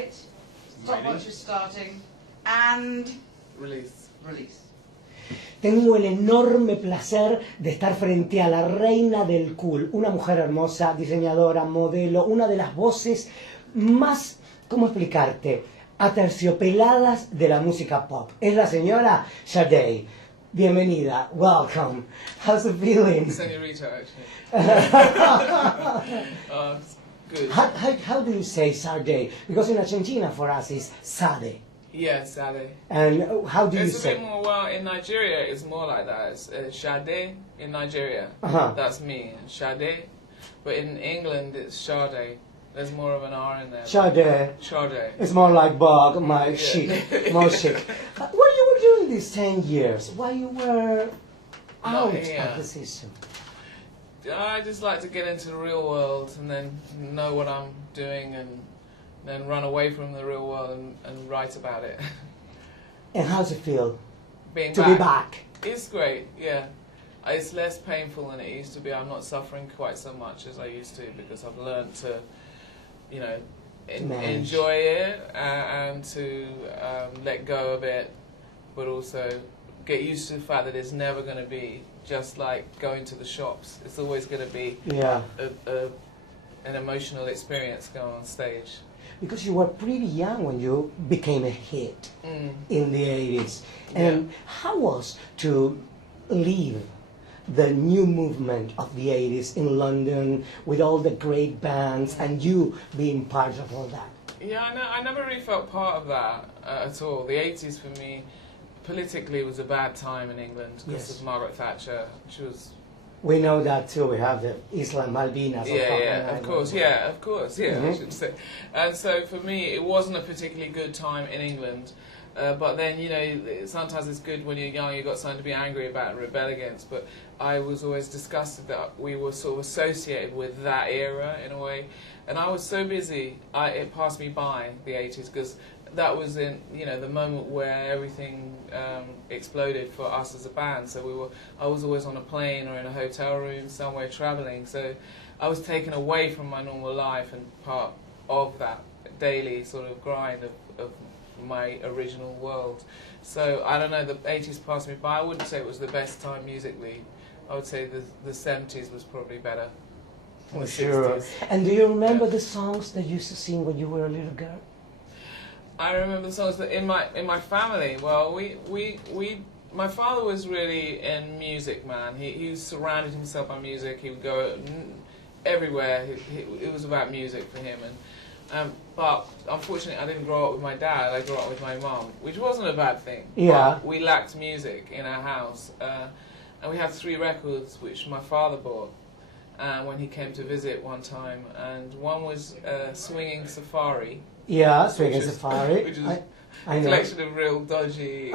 activate. Stopwatch is starting. And... Release. Release. Tengo el enorme placer de estar frente a la reina del cool, una mujer hermosa, diseñadora, modelo, una de las voces más, ¿cómo explicarte?, aterciopeladas de la música pop. Es la señora Sade. Bienvenida, welcome. How's it feeling? Senorita, actually. It's good. How do you say Sade? Because in Argentina for us it's Sade. Yeah, Sade. And how do you It's a say? bit more, well, in Nigeria it's more like that. It's Sade in Nigeria. That's me, Sade. But in England it's Sade. There's more of an R in there. Sade. Sade. It's more like bug, my Yeah. chic, more chic. What you were doing these 10 years? Why you were out here. of the system? I just like to get into the real world and then know what I'm doing and then run away from the real world and write about it. And how's it feel Being to be back? It's great, yeah. It's less painful than it used to be. I'm not suffering quite so much as I used to because I've learned to, you know, enjoy it and to let go of it, but also get used to the fact that it's never going to be just like going to the shops. It's always going to be an emotional experience going on stage. Because you were pretty young when you became a hit in the 80s. And how was to leave the new movement of the 80s in London with all the great bands and you being part of all that? Yeah, I never really felt part of that at all. The 80s for me, politically, was a bad time in England because of Margaret Thatcher. She was... We know that too. We have the Isla Malvinas. Of course, I should say. And so for me, it wasn't a particularly good time in England. But then, you know, sometimes it's good when you're young, you've got something to be angry about and rebel against. But I was always disgusted that we were sort of associated with that era in a way. And I was so busy, it passed me by, the 80s, because that was in, you know, the moment where everything exploded for us as a band. So I was always on a plane or in a hotel room somewhere traveling. So I was taken away from my normal life and part of that daily sort of grind of my original world. So I don't know, the 80s passed me by. I wouldn't say it was the best time musically. I would say the 70s was probably better. For sure. 60s. And do you remember the songs that you used to sing when you were a little girl? I remember the songs that in my family. Well, my father was really in music, man. He surrounded himself by music. He would go everywhere. It was about music for him. And but unfortunately, I didn't grow up with my dad. I grew up with my mum, which wasn't a bad thing. Yeah. But we lacked music in our house, and we had 3 records which my father bought when he came to visit one time. And one was Swinging Safari. Yeah, Swinging Safari. Which is a collection of real dodgy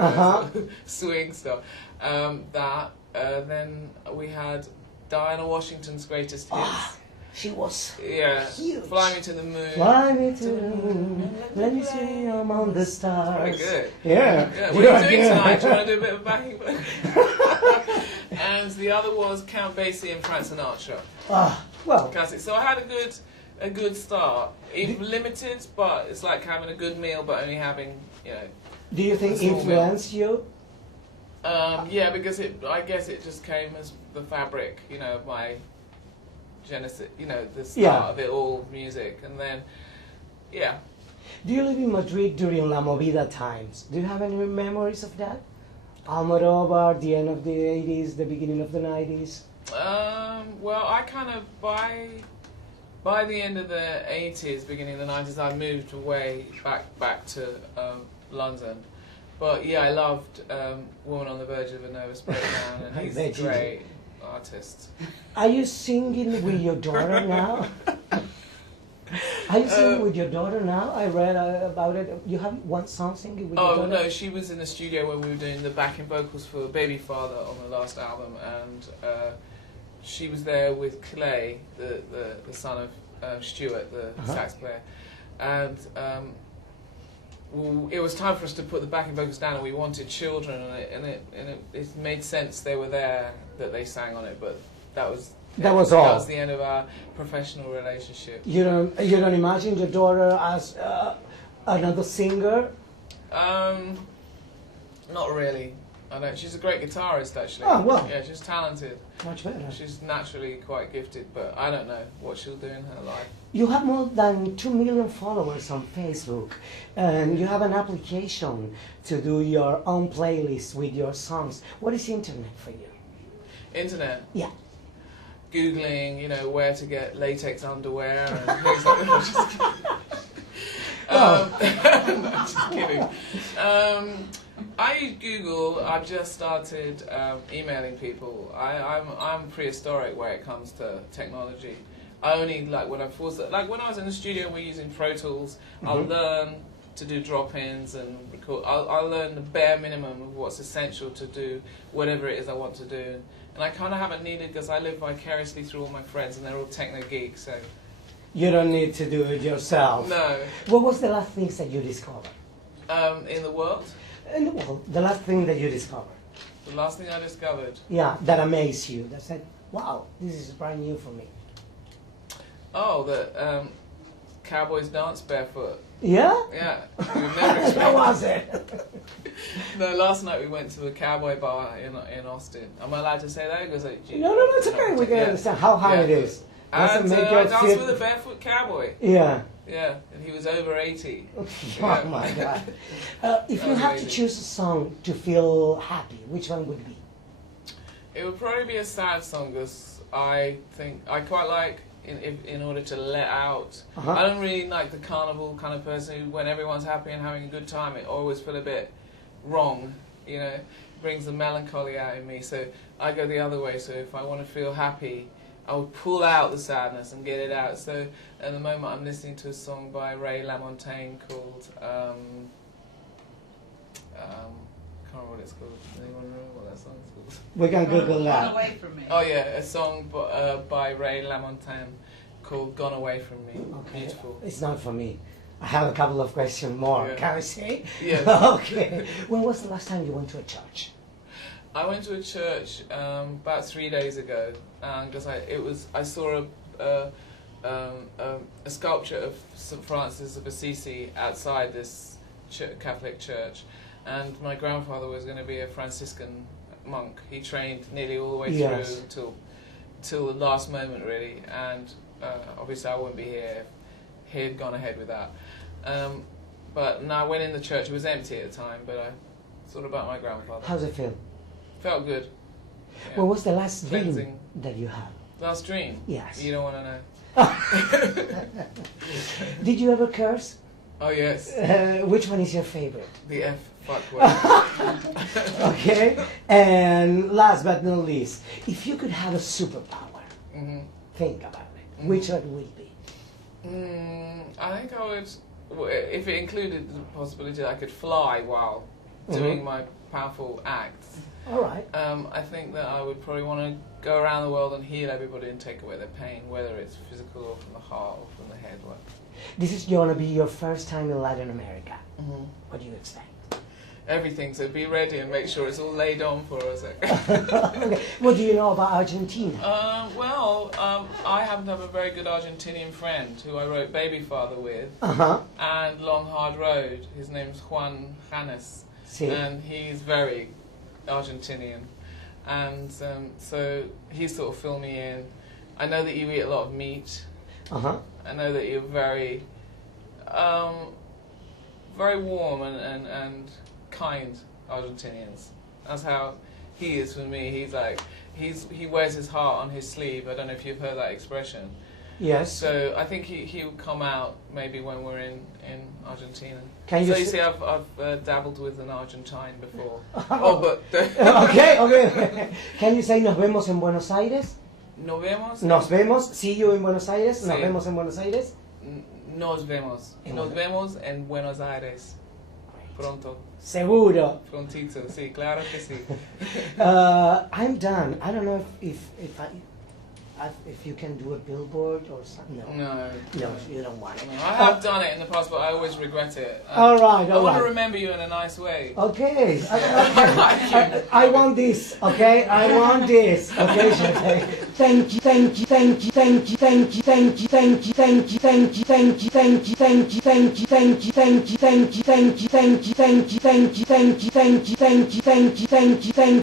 swing stuff. Then we had Diana Washington's Greatest Hits. She was huge. Fly Me to the Moon. Fly me to the moon. Let me see among the stars. Very good. Yeah. What are you doing tonight? Do you want to do a bit of backing? And the other was Count Basie and Frank Sinatra. Well. Classic. So I had a good start. Even limited, but it's like having a good meal, but only having, you know. Do you think influenced you? Yeah, because I guess it just came as the fabric, you know, of my genesis, you know, the start of it all, music, and then, Do you live in Madrid during La Movida times? Do you have any memories of that? Almodovar, the end of the 80s, the beginning of the 90s? Well, I kind of, by the end of the 80s, beginning of the 90s, I moved away, back to London. But yeah, I loved Woman on the Verge of a Nervous Breakdown, and he's a great artist. Are you singing with your daughter now? Are you singing with your daughter now? I read about it. You have one song singing with your daughter? Oh no, she was in the studio when we were doing the backing vocals for Baby Father on the last album, and she was there with Clay, the son of Stuart, the sax player, and it was time for us to put the backing vocals down, and we wanted children, and it made sense they were there, that they sang on it, but that was all. That was the end of our professional relationship. You don't imagine your daughter as Another singer? Not really. I don't. She's a great guitarist, actually. Oh, well. Yeah, she's talented. Much better. She's naturally quite gifted, but I don't know what she'll do in her life. You have more than 2 million followers on Facebook, and you have an application to do your own playlist with your songs. What is internet for you? Internet? Yeah. Googling, you know, where to get latex underwear and things like that. Just kidding. No, just kidding. I use Google. I've just started emailing people. I'm prehistoric where it comes to technology. I only like when I'm forced. Like when I was in the studio, we're using Pro Tools. I'll learn to do drop-ins and record. I'll learn the bare minimum of what's essential to do whatever it is I want to do. And I kind of haven't needed, because I live vicariously through all my friends, and they're all techno geeks. So you don't need to do it yourself. No. What was the last things that you discovered? In the world. In the world, the last thing that you discovered. The last thing I discovered. Yeah, that amazed you. That said, "Wow, this is brand new for me." Oh, that cowboys dance barefoot. Yeah? Yeah. We've never How was it? No, last night we went to a cowboy bar in Austin. Am I allowed to say that? Because No, it's okay. We can understand how hard it is. And I danced with a barefoot cowboy. Yeah. Yeah, and he was over 80. Oh Yeah. my God. If you have to choose a song to feel happy, which one would be? It would probably be a sad song, because I think I quite like, in order to let out. I don't really like the carnival kind of person who, when everyone's happy and having a good time, it always feel a bit wrong, you know. It brings the melancholy out in me, so I go the other way. So if I want to feel happy, I would pull out the sadness and get it out. So at the moment I'm listening to a song by Ray LaMontagne called, I can't remember what it's called. Anyone remember what that song is called? We can Google Gone that. Away From Me. Oh yeah, a song by Ray LaMontagne called Gone Away From Me. Okay. Beautiful. It's not for me. I have a couple of questions more. Yeah. Can I say? Yes. Okay. When was the last time you went to a church? I went to a church about 3 days ago, because I saw a sculpture of St. Francis of Assisi outside this Catholic church, and my grandfather was going to be a Franciscan monk. He trained nearly all the way through till the last moment, really, and obviously I wouldn't be here if he had gone ahead with that. But no, I went in the church. It was empty at the time, but I thought about my grandfather. How's it feel? Felt good. Yeah. What was the last dream Cleansing. that you had? Last dream? Yes. You don't want to know. Did you ever curse? Oh, yes. Which one is your favorite? The F fuck word. Okay. And last but not least, if you could have a superpower, think about it. Which one would it be? I think I would, if it included the possibility that I could fly while doing my powerful acts. All right. I think that I would probably want to go around the world and heal everybody and take away their pain, whether it's physical or from the heart or from the head. This is going to be your first time in Latin America. What do you expect? Everything, so be ready and make sure it's all laid on for us. Okay. What do you know about Argentina? I happen to have a very good Argentinian friend who I wrote Baby Father with, and Long Hard Road. His name's Juan Janes, and he's very Argentinian, and so he sort of filled me in. I know that you eat a lot of meat. I know that you're very, very warm and kind Argentinians. That's how he is for me. He's like, he wears his heart on his sleeve. I don't know if you've heard that expression. Yes. So I think he'll come out maybe when we're in Argentina. Can you see, I've dabbled with an Argentine before. Okay. Can you say nos vemos en Buenos Aires? Nos vemos. Nos vemos. See you in Buenos Aires. Sí. Nos vemos en Buenos Aires. Nos vemos. Nos vemos en Buenos Aires. Pronto. Seguro. Prontito, sí, claro que sí. I'm done. I don't know if you can do a billboard or something. No, you don't want it. No, I have done it in the past, but I always regret it. All right. I want to remember you in a nice way. Okay. I want this. Okay, I want this. Okay, you.